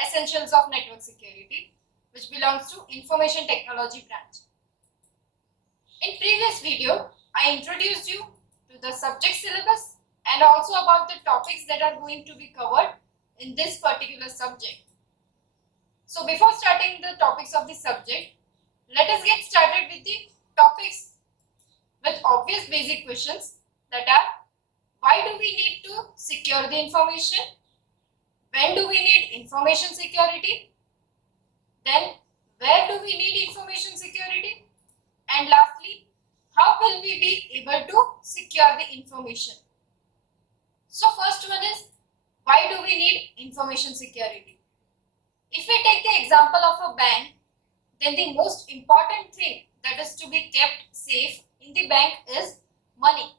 Essentials of Network Security, which belongs to Information Technology branch. In previous video, I introduced you to the subject syllabus and also about the topics that are going to be covered in this particular subject. So before starting the topics of the subject, let us get started with the topics with obvious basic questions that are: why do we need to secure the information? When do we need information security? Then where do we need information security? And lastly, how will we be able to secure the information? So first one is, why do we need information security? If we take the example of a bank, then the most important thing that is to be kept safe in the bank is money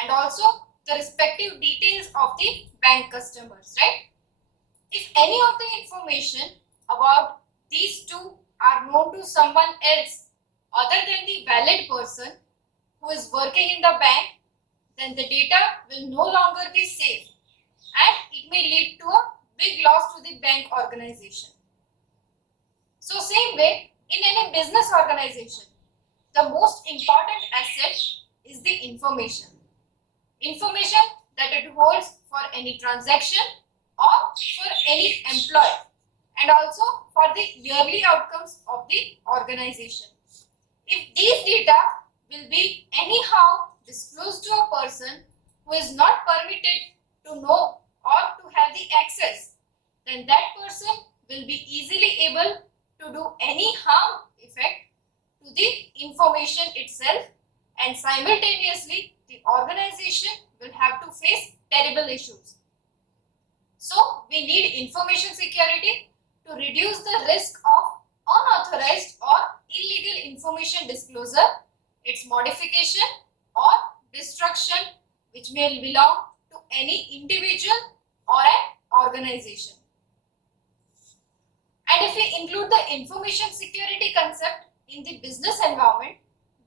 and also the respective details of the bank customers, right? If any of the information about these two are known to someone else other than the valid person who is working in the bank, then the data will no longer be safe and it may lead to a big loss to the bank organization. So same way, in any business organization, the most important asset is the information. Information that it holds for any transaction or for any employee and also for the yearly outcomes of the organization. If these data will be anyhow disclosed to a person who is not permitted to know or to have the access, then that person will be easily able to do any harm effect to the information itself, and simultaneously the organization will have to face terrible issues. So we need information security to reduce the risk of unauthorized or illegal information disclosure, its modification or destruction, which may belong to any individual or an organization. And if we include the information security concept in the business environment,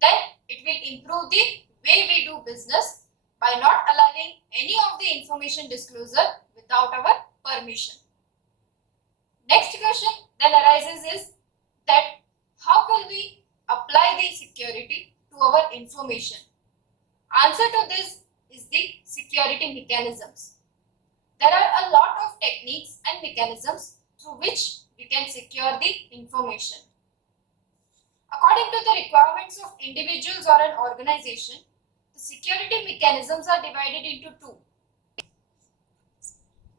then it will improve the way we do business by not allowing any of the information disclosure without our permission. Next question then arises is that how will we apply the security to our information? Answer to this is the security mechanisms. There are a lot of techniques and mechanisms through which we can secure the information. According to the requirements of individuals or an organization, the security mechanisms are divided into two.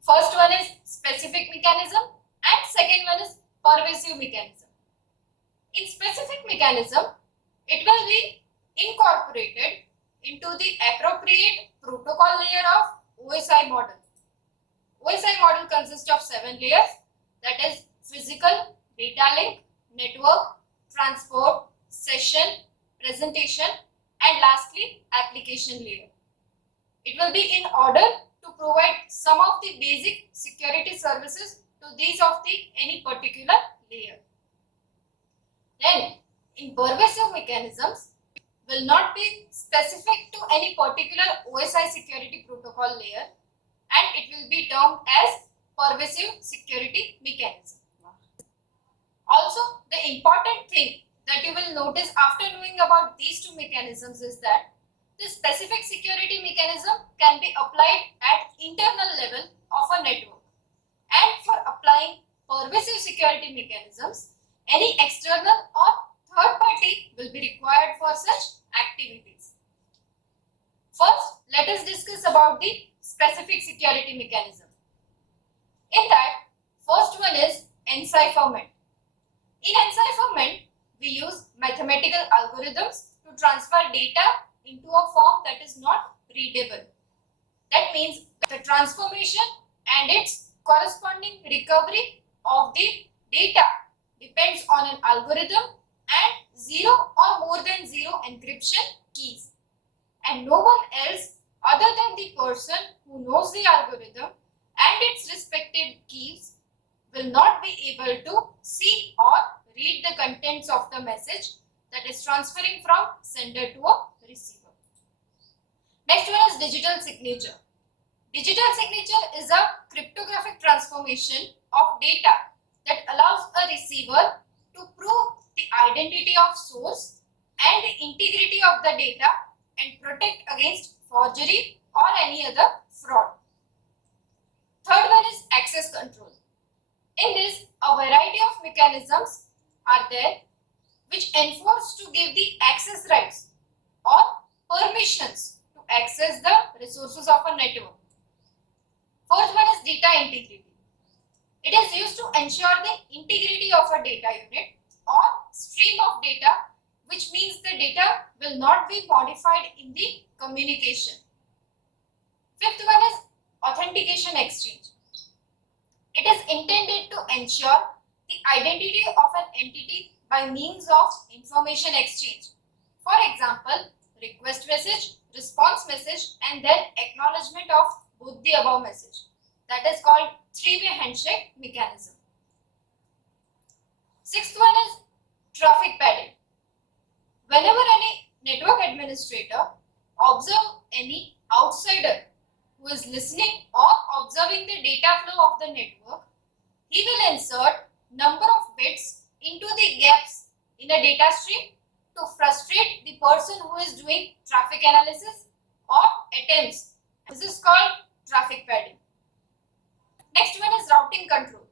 First one is specific mechanism and second one is pervasive mechanism. In specific mechanism, it will be incorporated into the appropriate protocol layer of OSI model. OSI model consists of 7 layers, that is physical, data link, network, transport, session, presentation, and lastly application layer. It will be in order to provide some of the basic security services to these of the any particular layer. Then in pervasive mechanisms will not be specific to any particular OSI security protocol layer and it will be termed as pervasive security mechanism. Also, the important thing that you will notice after knowing about these two mechanisms is that the specific security mechanism can be applied at internal level of a network, and for applying pervasive security mechanisms, any external or third party will be required for such activities. First, let us discuss about the specific security mechanism. In that, first one is encipherment. In encipherment, we use mathematical algorithms to transfer data into a form that is not readable. That means the transformation and its corresponding recovery of the data depends on an algorithm and 0 or more than 0 encryption keys. And no one else other than the person who knows the algorithm and its respective keys will not be able to see or read the contents of the message that is transferring from sender to a receiver. Next one is digital signature. Digital signature is a cryptographic transformation of of data that allows a receiver to prove the identity of source and the integrity of the data and protect against forgery or any other fraud. Third one is access control. In this, a variety of mechanisms are there which enforce to give the access rights or permissions to access the resources of a network. Fourth one is data integrity. It is used to ensure the integrity of a data unit or stream of data, which means the data will not be modified in the communication. Fifth one is authentication exchange. It is intended to ensure the identity of an entity by means of information exchange. For example, request message, response message, and then acknowledgement of both the above message. That is called three-way handshake mechanism. Sixth one is traffic padding. Whenever any network administrator observe any outsider who is listening or observing the data flow of the network, he will insert number of bits into the gaps in a data stream to frustrate the person who is doing traffic analysis or attempts. This is called traffic padding. Next one is routing control.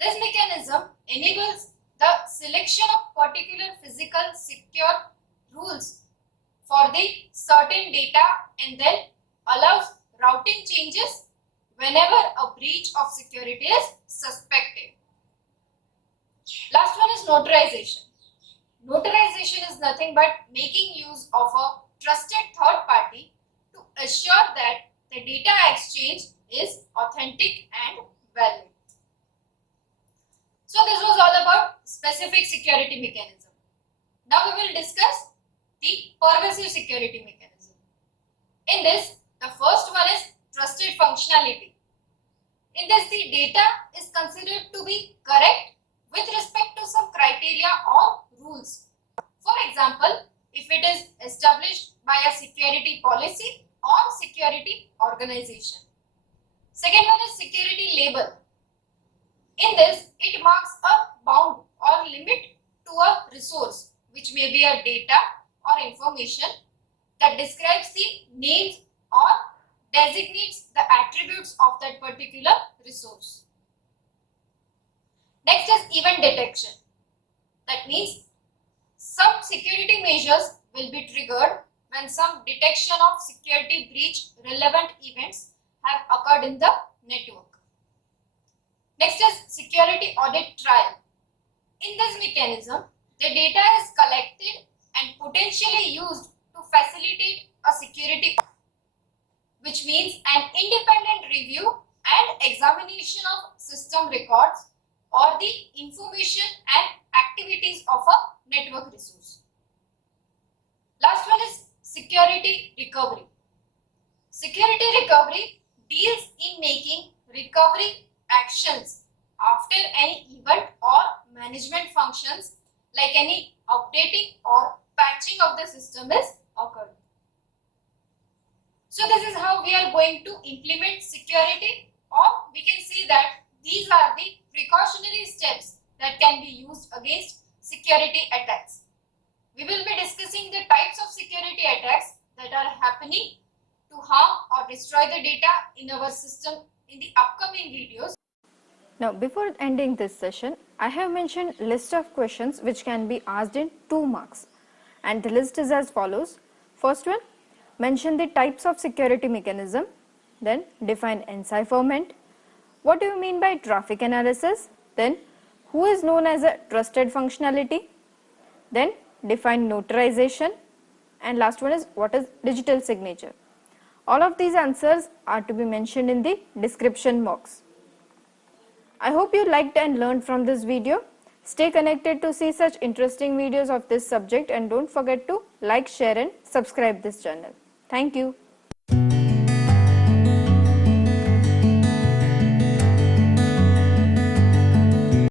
This mechanism enables the selection of particular physical secure rules for the certain data and then allows routing changes whenever a breach of security is suspected. Last one is notarization. Notarization is nothing but making use of a trusted third party to assure that the data exchange is authentic and valid. So this was all about specific security mechanism. Now we will discuss the pervasive security mechanism. In this, the first one is trusted functionality. In this, the data is considered to be correct with respect to some criteria or rules. For example, if it is established by a security policy or security organization. Second one is security label. In this, it marks a bound or limit to a resource, which may be a data or information that describes the names or designates the attributes of that particular resource. Next is event detection. That means some security measures will be triggered when some detection of security breach relevant events have occurred in the network. Next is security audit trial. In this mechanism, the data is collected and potentially used to facilitate a security audit, which means an independent review and examination of system records or the information and activities of a network resource. Last one is security recovery. Security recovery deals in making recovery actions after any event or management functions like any updating or patching of the system is occurred. So this is how we are going to implement security, or we can see that these are the precautionary steps that can be used against security attacks. We will be discussing the types of security attacks that are happening to harm or destroy the data in our system in the upcoming videos. Now, before ending this session, I have mentioned list of questions which can be asked in 2 marks, and the list is as follows. First one, mention the types of security mechanism, then define encipherment. What do you mean by traffic analysis? Then who is known as a trusted functionality? Then define notarization, and last one is what is digital signature. All of these answers are to be mentioned in the description box. I hope you liked and learned from this video. Stay connected to see such interesting videos of this subject, and don't forget to like, share and subscribe this channel. Thank you.